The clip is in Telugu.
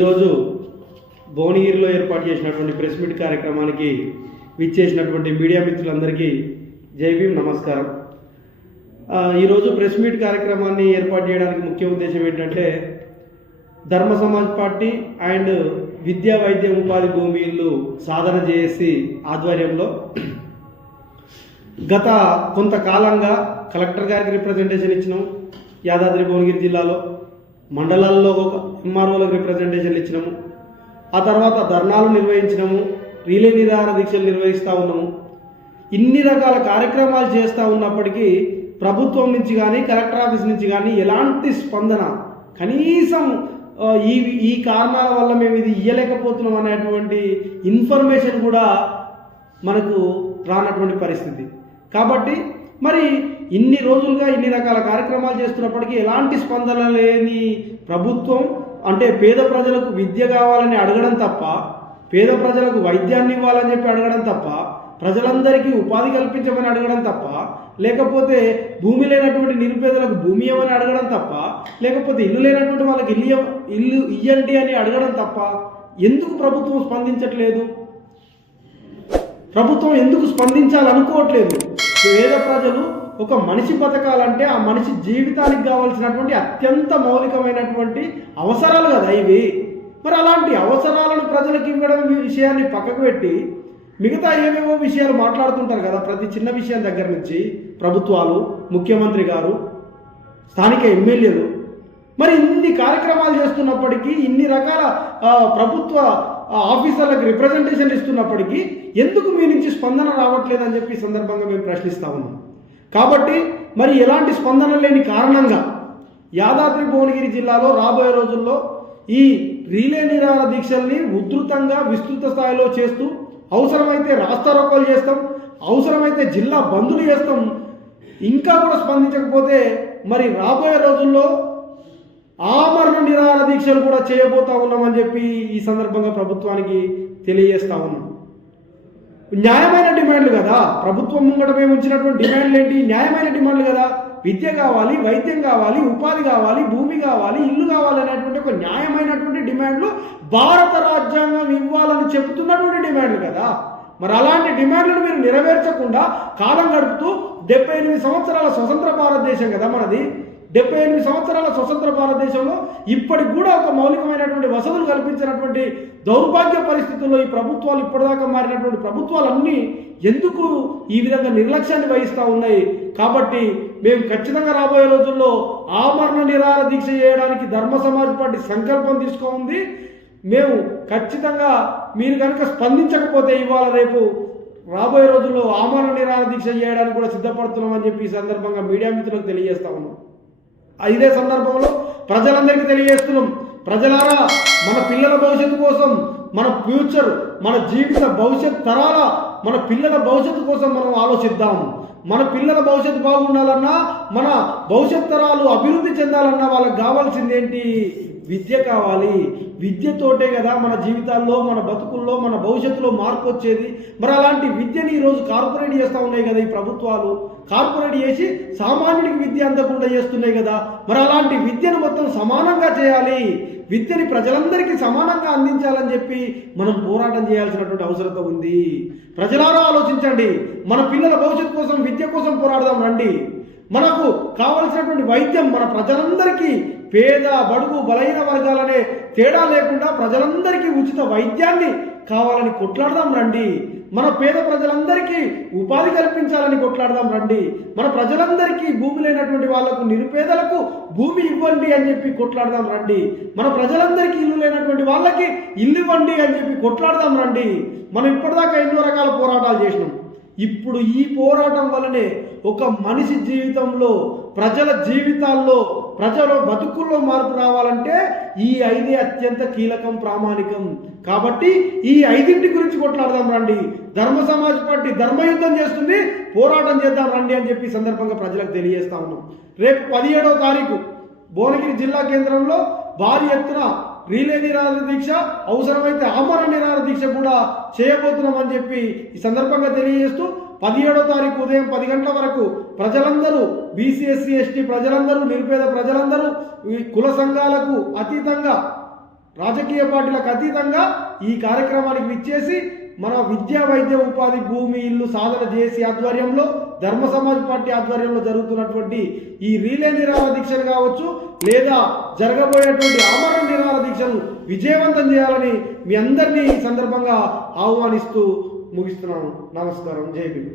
ఈరోజు భువనగిరిలో ఏర్పాటు చేసినటువంటి ప్రెస్ మీట్ కార్యక్రమానికి విచ్చేసినటువంటి మీడియా మిత్రులందరికీ జై భీమ్, నమస్కారం. ఈరోజు ప్రెస్ మీట్ కార్యక్రమాన్ని ఏర్పాటు చేయడానికి ముఖ్య ఉద్దేశం ఏంటంటే ధర్మ సమాజ్ పార్టీ అండ్ విద్యా వైద్య ఉపాధి భూమి ఇల్లు సాధన చేసి ఆధ్వర్యంలో గత కొంతకాలంగా కలెక్టర్ గారికి రిప్రజెంటేషన్ ఇచ్చినాం. యాదాద్రి భువనగిరి జిల్లాలో మండలాల్లో ఒక ఎంఆర్ఓలకు రిప్రజెంటేషన్లు ఇచ్చినాము. ఆ తర్వాత ధర్నాలు నిర్వహించినాము, రిలే నిరాహార దీక్షలు నిర్వహిస్తూ ఉన్నాము. ఇన్ని రకాల కార్యక్రమాలు చేస్తూ ఉన్నప్పటికీ ప్రభుత్వం నుంచి కానీ కలెక్టర్ ఆఫీస్ నుంచి కానీ ఎలాంటి స్పందన, కనీసం ఈ కారణాల వల్ల మేము ఇది ఇయ్యలేకపోతున్నాం అనేటువంటి ఇన్ఫర్మేషన్ కూడా మనకు రానటువంటి పరిస్థితి. కాబట్టి మరి ఇన్ని రోజులుగా ఇన్ని రకాల కార్యక్రమాలు చేస్తున్నప్పటికీ ఎలాంటి స్పందన లేని ప్రభుత్వం, అంటే పేద ప్రజలకు విద్య కావాలని అడగడం తప్ప, పేద ప్రజలకు వైద్యాన్ని ఇవ్వాలని చెప్పి అడగడం తప్ప, ప్రజలందరికీ ఉపాధి కల్పించమని అడగడం తప్ప, లేకపోతే భూమి లేనటువంటి నిరుపేదలకు భూమి ఇవ్వమని అడగడం తప్ప, లేకపోతే ఇల్లు లేనటువంటి వాళ్ళకి ఇల్లు ఇయ్యండి అని అడగడం తప్ప ఎందుకు ప్రభుత్వం స్పందించట్లేదు? ప్రభుత్వం ఎందుకు స్పందించాలనుకోవట్లేదు? పేద ప్రజలు, ఒక మనిషి బతకాలంటే ఆ మనిషి జీవితానికి కావాల్సినటువంటి అత్యంత మౌలికమైనటువంటి అవసరాలు కదా ఇవి. మరి అలాంటి అవసరాలను ప్రజలకు ఇవ్వడం విషయాన్ని పక్కకు పెట్టి మిగతా ఏవేవో విషయాలు మాట్లాడుతుంటారు కదా. ప్రతి చిన్న విషయం దగ్గర నుంచి ప్రభుత్వాలు, ముఖ్యమంత్రి గారు, స్థానిక ఎమ్మెల్యేలు మరి ఇన్ని కార్యక్రమాలు చేస్తున్నప్పటికీ, ఇన్ని రకాల ప్రభుత్వ ఆఫీసర్లకు రిప్రజెంటేషన్ ఇస్తున్నప్పటికీ ఎందుకు మీ నుంచి స్పందన రావట్లేదని చెప్పి ఈ సందర్భంగా మేము ప్రశ్నిస్తా ఉన్నాం. కాబట్టి మరి ఎలాంటి స్పందన లేని కారణంగా యాదాద్రి భువనగిరి జిల్లాలో రాబోయే రోజుల్లో ఈ రిలే నిరాహార దీక్షల్ని ఉధృతంగా విస్తృత స్థాయిలో చేస్తూ అవసరమైతే రాస్తారోకోలు చేస్తాం, అవసరమైతే జిల్లా బందులు చేస్తాం. ఇంకా కూడా స్పందించకపోతే మరి రాబోయే రోజుల్లో ఆమరణ నిరాహార దీక్షలు కూడా చేయబోతా ఉన్నామని చెప్పి ఈ సందర్భంగా ప్రభుత్వానికి తెలియజేస్తా ఉన్నాం. న్యాయమైన డిమాండ్లు కదా, ప్రభుత్వం ముంగట మేము ఉంచినటువంటి డిమాండ్లు ఏంటి? న్యాయమైన డిమాండ్లు కదా. విద్య కావాలి, వైద్యం కావాలి, ఉపాధి కావాలి, భూమి కావాలి, ఇల్లు కావాలి అనేటువంటి ఒక న్యాయమైనటువంటి డిమాండ్లు భారత రాజ్యాంగం ఇవ్వాలని చెబుతున్నటువంటి డిమాండ్లు కదా. మరి అలాంటి డిమాండ్లను మీరు నెరవేర్చకుండా కాలం గడుపుతూ 78 సంవత్సరాల స్వతంత్ర భారతదేశం కదా మనది. 78 సంవత్సరాల స్వతంత్ర భారతదేశంలో ఇప్పటికి కూడా ఒక మౌలికమైనటువంటి వసతులు కల్పించినటువంటి దౌర్భాగ్య పరిస్థితుల్లో ఈ ప్రభుత్వాలు, ఇప్పటిదాకా మారినటువంటి ప్రభుత్వాలన్నీ ఎందుకు ఈ విధంగా నిర్లక్ష్యాన్ని వహిస్తూ ఉన్నాయి? కాబట్టి మేము ఖచ్చితంగా రాబోయే రోజుల్లో ఆమరణ నిరాహార దీక్ష చేయడానికి ధర్మ సమాజ్ పార్టీ సంకల్పం తీసుకోండి. మేము ఖచ్చితంగా మీరు కనుక స్పందించకపోతే ఇవాళ రేపు రాబోయే రోజుల్లో ఆమరణ నిరాహార దీక్ష చేయడానికి కూడా సిద్ధపడుతున్నామని చెప్పి ఈ సందర్భంగా మీడియా మిత్రులకు తెలియజేస్తా ఉన్నాం. ఇదే సందర్భంలో ప్రజలందరికీ తెలియజేస్తున్నాం, ప్రజలారా, మన పిల్లల భవిష్యత్తు కోసం, మన ఫ్యూచర్, మన జీవిత భవిష్యత్ తరాల, మన పిల్లల భవిష్యత్తు కోసం మనం ఆలోచిద్దాం. మన పిల్లల భవిష్యత్తు బాగుండాలన్నా, మన భవిష్యత్ తరాలు అభివృద్ధి చెందాలన్నా వాళ్ళకి కావాల్సింది ఏంటి? విద్య కావాలి. విద్యతోటే కదా మన జీవితాల్లో, మన బతుకుల్లో, మన భవిష్యత్తులో మార్పు వచ్చేది. మరి అలాంటి విద్యని ఈరోజు కార్పొరేట్ చేస్తూ ఉన్నాయి కదా ఈ ప్రభుత్వాలు. కార్పొరేట్ చేసి సామాన్యుడికి విద్య అందకుండా చేస్తున్నాయి కదా. మరి అలాంటి విద్యను మొత్తం సమానంగా చేయాలి, విద్యని ప్రజలందరికీ సమానంగా అందించాలని చెప్పి మనం పోరాటం చేయాల్సినటువంటి అవసరం ఉంది. ప్రజలారా ఆలోచించండి, మన పిల్లల భవిష్యత్తు కోసం, విద్య కోసం పోరాడదాం రండి. మనకు కావలసినటువంటి వైద్యం మన ప్రజలందరికీ, పేద, బడుగు, బలహీన వర్గాలనే తేడా లేకుండా ప్రజలందరికీ ఉచిత వైద్యాన్ని కావాలని కొట్లాడదాం రండి. మన పేద ప్రజలందరికీ ఉపాధి కల్పించాలని కొట్లాడదాం రండి. మన ప్రజలందరికీ భూమి లేనటువంటి వాళ్లకు, నిరుపేదలకు భూమి ఇవ్వండి అని చెప్పి కొట్లాడదాం రండి. మన ప్రజలందరికీ ఇల్లు లేనటువంటి వాళ్ళకి ఇల్లు ఇవ్వండి అని చెప్పి కొట్లాడదాం రండి. మనం ఇప్పటిదాకా ఎన్నో రకాల పోరాటాలు చేసినాం. ఇప్పుడు ఈ పోరాటం వల్లనే ఒక మనిషి జీవితంలో, ప్రజల జీవితాల్లో, ప్రజల బతుకుల్లో మార్పు రావాలంటే ఈ 5 అత్యంత కీలకం, ప్రామాణికం. కాబట్టి ఈ 5 గురించి కొట్లాడదాం రండి. ధర్మ సమాజ్ పార్టీ ధర్మయుద్ధం చేస్తుంది, పోరాటం చేద్దాం రండి అని చెప్పి సందర్భంగా ప్రజలకు తెలియజేస్తా ఉన్నాం. రేపు 17వ తారీఖు భువనగిరి జిల్లా కేంద్రంలో భారీ ఎత్తున రిలే నిరాహార దీక్ష, అవసరమైతే ఆమరణ నిరాహార దీక్ష కూడా చేయబోతున్నామని చెప్పి ఈ సందర్భంగా తెలియజేస్తూ 17వ తారీఖు ఉదయం 10 గంటల వరకు ప్రజలందరూ, బీసీ ఎస్సీ ఎస్టీ ప్రజలందరూ, నిరుపేద ప్రజలందరూ, కుల సంఘాలకు అతీతంగా రాజకీయ పార్టీలకు అతీతంగా ఈ కార్యక్రమానికి విచ్చేసి మన విద్యా వైద్య ఉపాధి భూమి ఇల్లు సాధన చేసి ఆధ్వర్యంలో ధర్మ సమాజ్ పార్టీ ఆధ్వర్యంలో జరుగుతున్నటువంటి ఈ రీలే నిరాహార దీక్షలు కావచ్చు లేదా జరగబోయేటువంటి ఆమరణ నిరాహార దీక్షను విజయవంతం చేయాలని మీ అందరినీ ఈ సందర్భంగా ఆహ్వానిస్తూ ముగిస్తున్నాను. నమస్కారం. జై భీమ్.